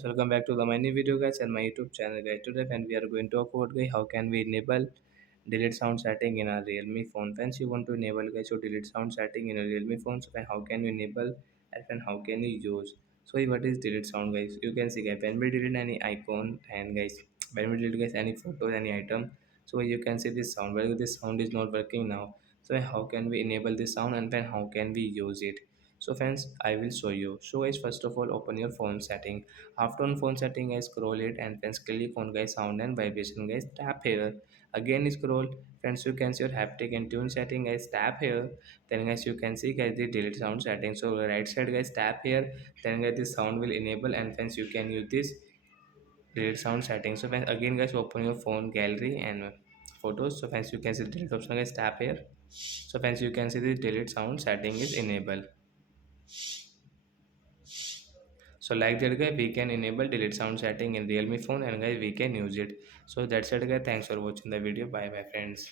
Welcome back to the my new video guys and my YouTube channel guys. Today and we are going to talk about guys how can we enable delete sound setting in our Realme phone. Friends, you want to enable guys your delete sound setting in a Realme phone. So then how can you enable and then how can you use? So what is delete sound guys? You can see guys when we delete any icon and guys when we delete guys any photo any item. So you can see this sound. Well, this sound is not working now. So how can we enable this sound and then how can we use it? So friends, I will show you. So guys, first of all, open your phone setting. After on phone setting, guys, scroll it and then click on guys sound and vibration. Guys, tap here. Again scroll. Friends, you can see your haptic and tune setting. Guys, tap here. Then guys, you can see guys the delete sound setting. So right side guys, tap here. Then guys, this sound will enable and friends you can use this delete sound setting. So friends, again guys, open your phone gallery and photos. So friends, you can see the delete option. Guys, tap here. So friends, you can see the delete sound setting is enabled. So like that guy we can enable delete sound setting in Realme phone and guys we can use it. So that's it guys, thanks for watching the video. Bye bye friends.